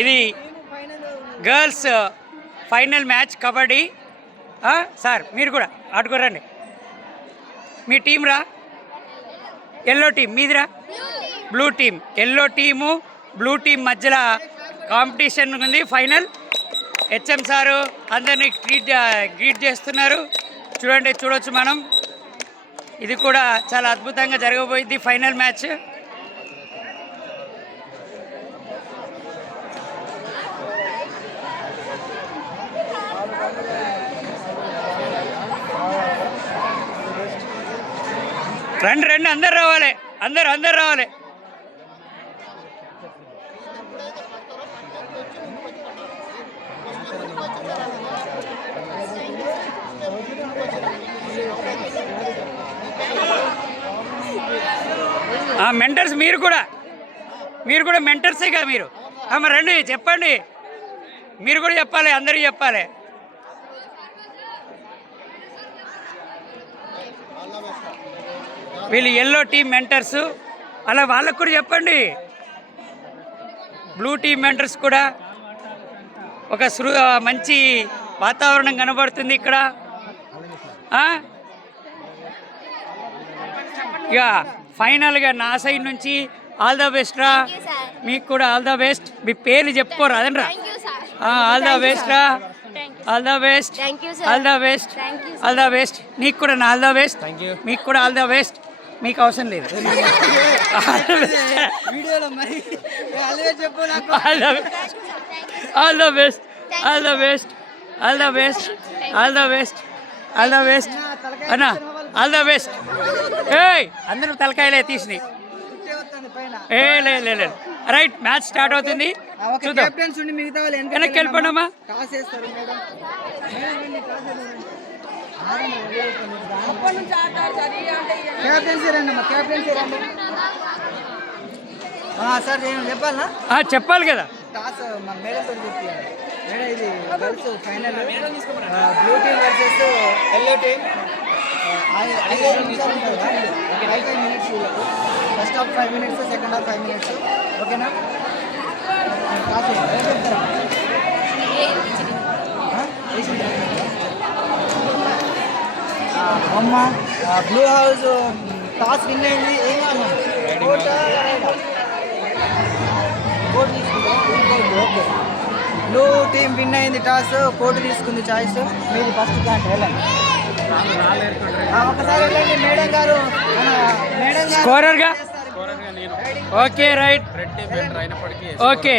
ఇది girls final match kabaddi. Sir మీరు కూడా ఆడుకోరండి. మీ టీం రా. ఎల్లో టీం మీదిరా. Blue team. Yellow team blue team మధ్యలో కాంపిటీషన్ ఉంది. ఫైనల్ హెచ్ఎం సారు అందరినీ గ్రీట్ చేస్తున్నారు. చూడొచ్చు మనం. ఇది కూడా చాలా అద్భుతంగా జరగబోయింది ఫైనల్ మ్యాచ్. రండి అందరు రావాలి. అందరు రావాలి. మెంటర్స్ మీరు కూడా మెంటర్సే కదా మీరు. మరి రండి చెప్పండి. మీరు కూడా చెప్పాలి, అందరికీ చెప్పాలి. వీళ్ళు ఎల్లో టీం మెంటర్స్, అలా వాళ్ళకు కూడా చెప్పండి. బ్లూ టీం మెంటర్స్ కూడా ఒక మంచి వాతావరణం కనబడుతుంది ఇక్కడ. ఇక ఫైనల్గా నా సైడ్ నుంచి ఆల్ ద బెస్ట్ రా. మీకు కూడా ఆల్ ద బెస్ట్. మీ పేర్లు చెప్పుకోరు అదనరా. ఆల్ ద బెస్ట్ రా. All the best. All the best. All the best. నీకు కూడా నా ఆల్ ద బెస్ట్. మీకు కూడా ఆల్ ద బెస్ట్. మీకు అవసరం లేదు. All the best. All the best. All the best. All the best. All the best అన్నా. All the best. అందరూ తలకాయలే తీసినాయి. లేదు. రైట్, మ్యాచ్ స్టార్ట్ అవుతుంది. చూద్దాం. వెనక్కి వెళ్ళిపోయినామా. చెప్పాలి కదా. ఇది girls final blue team versus yellow team. 5 నిమిషాలు ఉంటుంది. 5 minutes. First half 5 minutes, second half 5 minutes. ఓకేనా? అమ్మ బ్లూ హౌస్ టాస్ విన్ అయింది. ఏం కాదు, ఓకే. బ్లూ టీమ్ విన్ అయింది టాస్. కోర్టు తీసుకుంది చాయిస్. మీరు ఫస్ట్ క్యాంట్ వెళ్ళండి. ఒకసారి వెళ్ళండి. మేడం గారు స్కోరర్గా. Okay right. ఓకే.